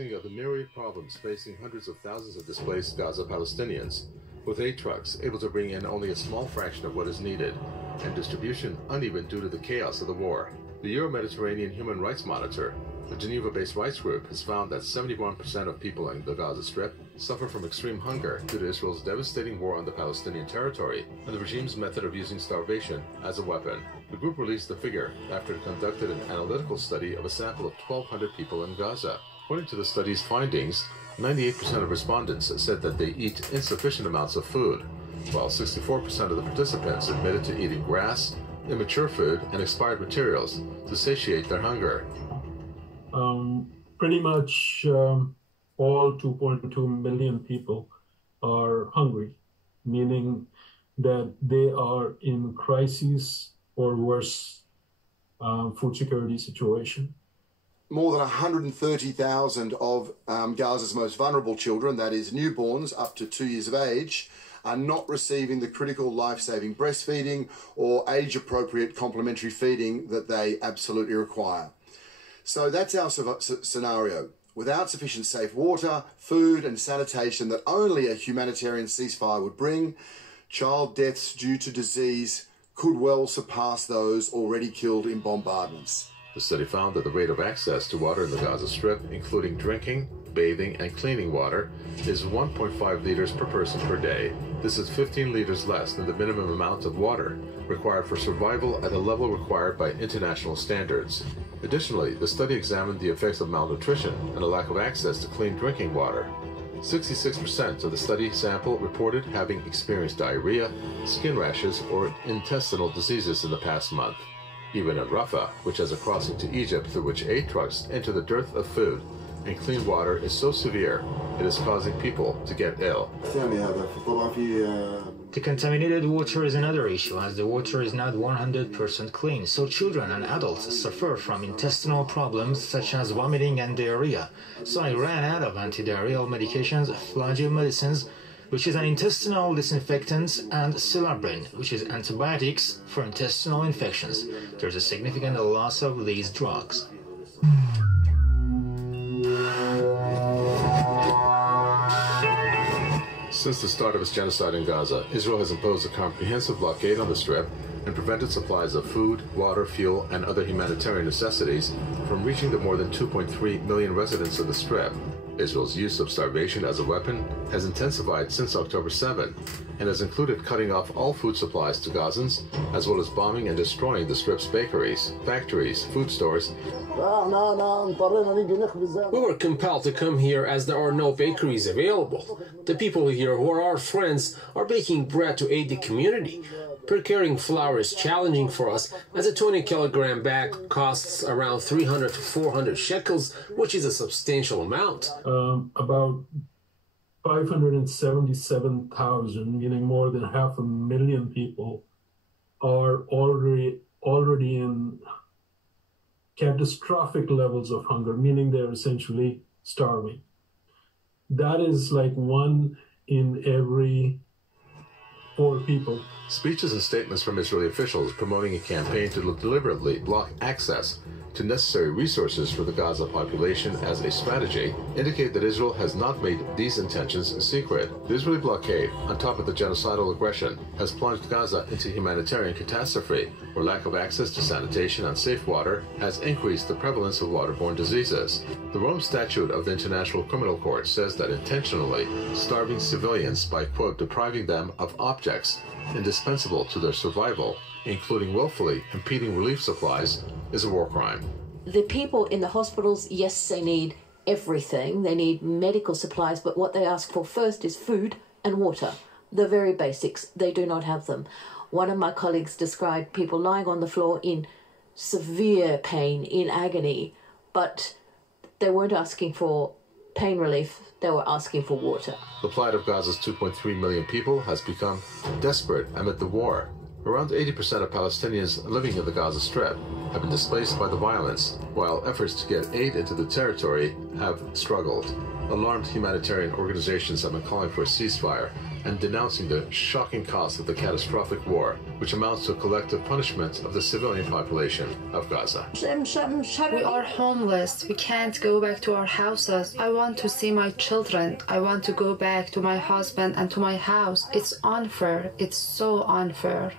asking of the myriad problems facing hundreds of thousands of displaced Gaza Palestinians, with aid trucks able to bring in only a small fraction of what is needed, and distribution uneven due to the chaos of the war. The Euro-Mediterranean Human Rights Monitor, a Geneva-based rights group, has found that 71% of people in the Gaza Strip suffer from extreme hunger due to Israel's devastating war on the Palestinian territory and the regime's method of using starvation as a weapon. The group released the figure after it conducted an analytical study of a sample of 1,200 people in Gaza. According to the study's findings, 98% of respondents said that they eat insufficient amounts of food, while 64% of the participants admitted to eating grass, immature food, and expired materials to satiate their hunger. Pretty much all 2.2 million people are hungry, meaning that they are in crisis or worse food security situation. More than 130,000 of Gaza's most vulnerable children, that is newborns up to 2 years of age, are not receiving the critical life-saving breastfeeding or age-appropriate complementary feeding that they absolutely require. So that's our scenario. Without sufficient safe water, food and sanitation that only a humanitarian ceasefire would bring, child deaths due to disease could well surpass those already killed in bombardments. The study found that the rate of access to water in the Gaza Strip, including drinking, bathing, and cleaning water, is 1.5 liters per person per day. This is 15 liters less than the minimum amount of water required for survival at a level required by international standards. Additionally, the study examined the effects of malnutrition and a lack of access to clean drinking water. 66% of the study sample reported having experienced diarrhea, skin rashes, or intestinal diseases in the past month. Even in Rafah, which has a crossing to Egypt through which aid trucks enter, the dearth of food and clean water is so severe it is causing people to get ill. The contaminated water is another issue, as the water is not 100% clean, so children and adults suffer from intestinal problems such as vomiting and diarrhea. So I ran out of antidiarrheal medications, flagyl medicines, which is an intestinal disinfectant, and Silabrin, which is antibiotics for intestinal infections. There's a significant loss of these drugs. Since the start of its genocide in Gaza, Israel has imposed a comprehensive blockade on the Strip and prevented supplies of food, water, fuel, and other humanitarian necessities from reaching the more than 2.3 million residents of the Strip. Israel's use of starvation as a weapon has intensified since October 7 and has included cutting off all food supplies to Gazans, as well as bombing and destroying the Strip's bakeries, factories, food stores. We were compelled to come here as there are no bakeries available. The people here who are our friends are baking bread to aid the community. Procuring flour is challenging for us, as a 20-kilogram bag costs around 300 to 400 shekels, which is a substantial amount. About 577,000, meaning more than 500,000 people, are already in catastrophic levels of hunger, meaning they're essentially starving. That is like 1 in every 4 people. Speeches and statements from Israeli officials promoting a campaign to deliberately block access to necessary resources for the Gaza population as a strategy indicate that Israel has not made these intentions secret. The Israeli blockade, on top of the genocidal aggression, has plunged Gaza into humanitarian catastrophe, where lack of access to sanitation and safe water has increased the prevalence of waterborne diseases. The Rome Statute of the International Criminal Court says that intentionally starving civilians by, quote, depriving them of objects indispensable to their survival, including willfully impeding relief supplies, is a war crime. The people in the hospitals, yes, they need everything. They need medical supplies, but what they ask for first is food and water. The very basics. They do not have them. One of my colleagues described people lying on the floor in severe pain, in agony, but they weren't asking for pain relief, they were asking for water. The plight of Gaza's 2.3 million people has become desperate amid the war. Around 80% of Palestinians living in the Gaza Strip have been displaced by the violence, while efforts to get aid into the territory have struggled. Alarmed humanitarian organizations have been calling for a ceasefire and denouncing the shocking cost of the catastrophic war, which amounts to a collective punishment of the civilian population of Gaza. We are homeless. We can't go back to our houses. I want to see my children. I want to go back to my husband and to my house. It's unfair. It's so unfair.